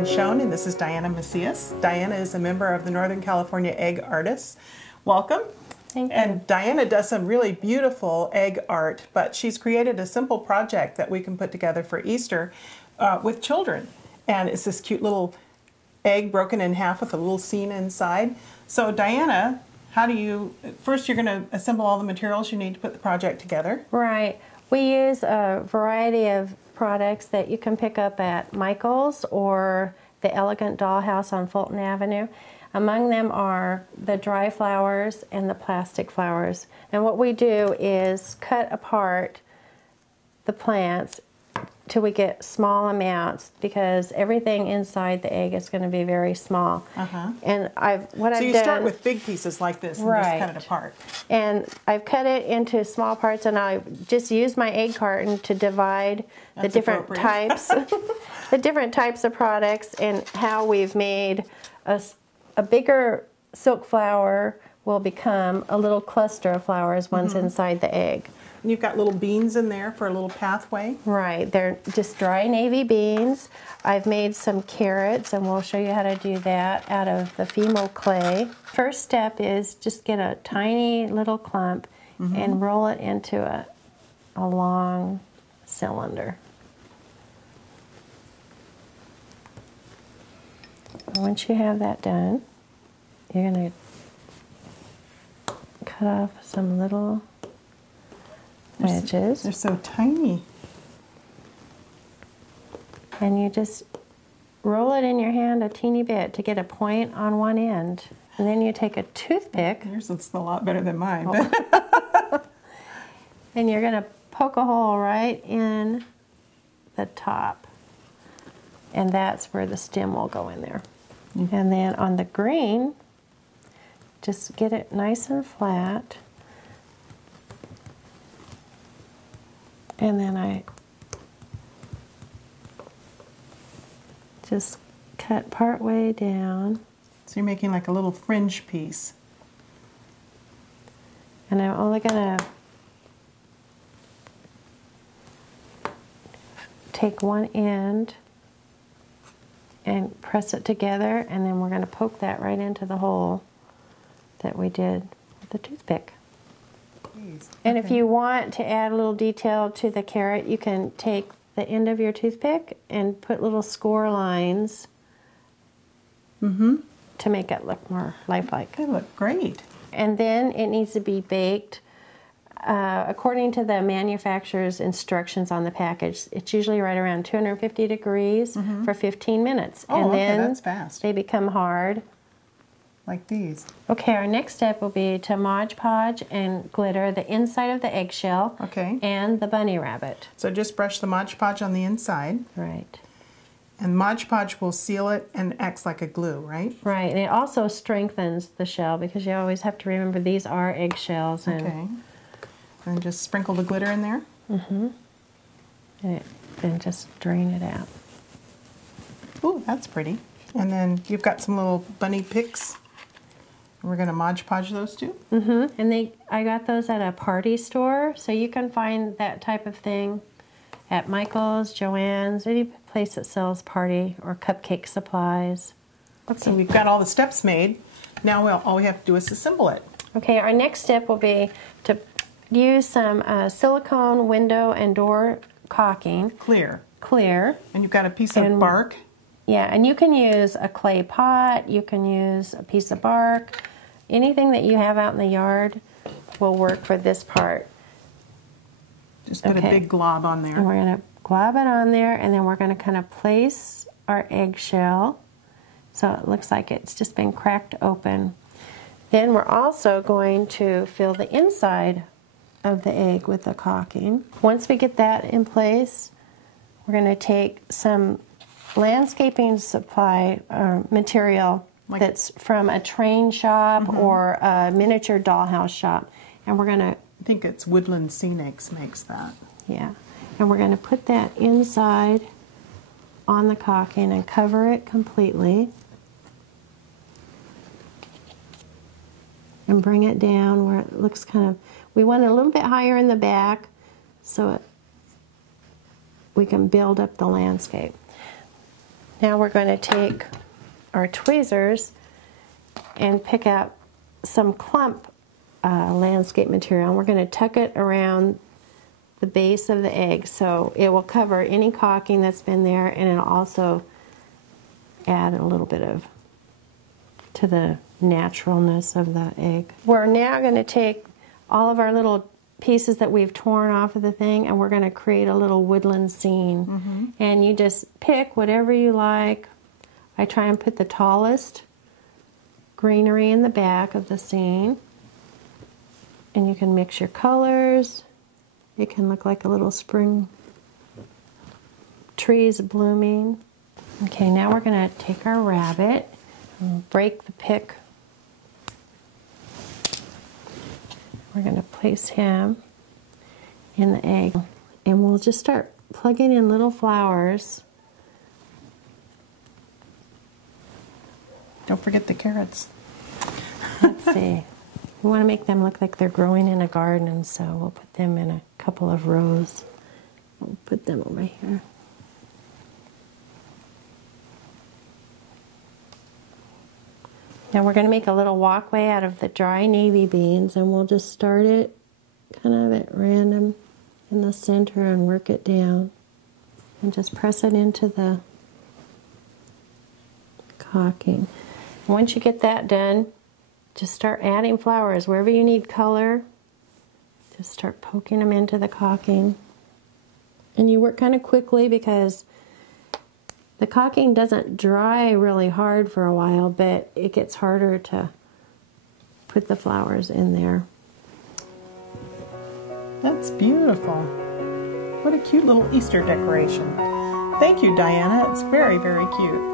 Gwen Schoen, and this is Diana Macias. Diana is a member of the Northern California Egg Artists. Welcome. Thank you. And Diana does some really beautiful egg art, but she's created a simple project that we can put together for Easter with children. And it's this cute little egg broken in half with a little scene inside. So Diana, how do you, first you're going to assemble all the materials you need to put the project together. Right. We use a variety of products that you can pick up at Michael's or the Elegant Dollhouse on Fulton Avenue. Among them are the dry flowers and the plastic flowers. And what we do is cut apart the plants till we get small amounts, because everything inside the egg is going to be very small. And So you start with big pieces like this and just cut it apart. And I've cut it into small parts, and I just use my egg carton to divide the different types, the different types of products, and how we've made a bigger silk flower will become a little cluster of flowers once inside the egg. And you've got little beans in there for a little pathway. Right, they're just dry navy beans. I've made some carrots, and we'll show you how to do that out of the Fimo clay. First step is just get a tiny little clump and roll it into a long cylinder. Once you have that done, you're going to cut off some little wedges. They're so tiny. And you just roll it in your hand a teeny bit to get a point on one end. And then you take a toothpick. Yours looks a lot better than mine. And you're going to poke a hole right in the top. And that's where the stem will go in there. And then on the green, just get it nice and flat. And then I just cut part way down. So you're making like a little fringe piece. And I'm only going to take one end and press it together, and then we're going to poke that right into the hole that we did with the toothpick. And if you want to add a little detail to the carrot, you can take the end of your toothpick and put little score lines to make it look more lifelike. They look great. And then it needs to be baked according to the manufacturer's instructions on the package. It's usually right around 250 degrees for 15 minutes. Oh, and okay, then that's fast. They become hard. Like these. Okay, our next step will be to Mod Podge and glitter the inside of the eggshell and the bunny rabbit. So just brush the Mod Podge on the inside. Right. And Mod Podge will seal it and acts like a glue, right? Right, and it also strengthens the shell, because you always have to remember these are eggshells. And And just sprinkle the glitter in there. And then just drain it out. Ooh, that's pretty. And then you've got some little bunny picks. We're going to Mod Podge those too? And I got those at a party store, so you can find that type of thing at Michael's, Joann's, any place that sells party or cupcake supplies. Okay, so we've got all the steps made. Now all we have to do is assemble it. Okay, our next step will be to use some silicone window and door caulking. Clear. And you've got a piece of bark. Yeah, and you can use a clay pot, you can use a piece of bark. Anything that you have out in the yard will work for this part. Just put a big glob on there. And we're going to glob it on there, and then we're going to kind of place our eggshell so it looks like it's just been cracked open. Then we're also going to fill the inside of the egg with the caulking. Once we get that in place, we're going to take some landscaping supply material that's from a train shop or a miniature dollhouse shop, and we're going to... I think it's Woodland Scenics makes that. Yeah, and we're going to put that inside on the caulking and cover it completely, and bring it down where it looks kind of... We want it a little bit higher in the back so we can build up the landscape. Now we're going to take our tweezers and pick out some clump landscape material, and we're going to tuck it around the base of the egg so it will cover any caulking that's been there, and it'll also add a little bit of to the naturalness of the egg. We're now going to take all of our little pieces that we've torn off of the thing, and we're going to create a little woodland scene. And you just pick whatever you like. I try and put the tallest greenery in the back of the scene, and you can mix your colors. It can look like a little spring trees blooming. Okay, now we're going to take our rabbit and break the pick. We're going to place him in the egg, and we'll just start plugging in little flowers. Don't forget the carrots. Let's see. We want to make them look like they're growing in a garden, so we'll put them in a couple of rows. We'll put them over here. Now we're going to make a little walkway out of the dry navy beans, and we'll just start it kind of at random in the center and work it down. And just press it into the caulking. Once you get that done, just start adding flowers wherever you need color. Just start poking them into the caulking. And you work kind of quickly because the caulking doesn't dry really hard for a while, but it gets harder to put the flowers in there. That's beautiful. What a cute little Easter decoration. Thank you, Diana. It's very, very cute.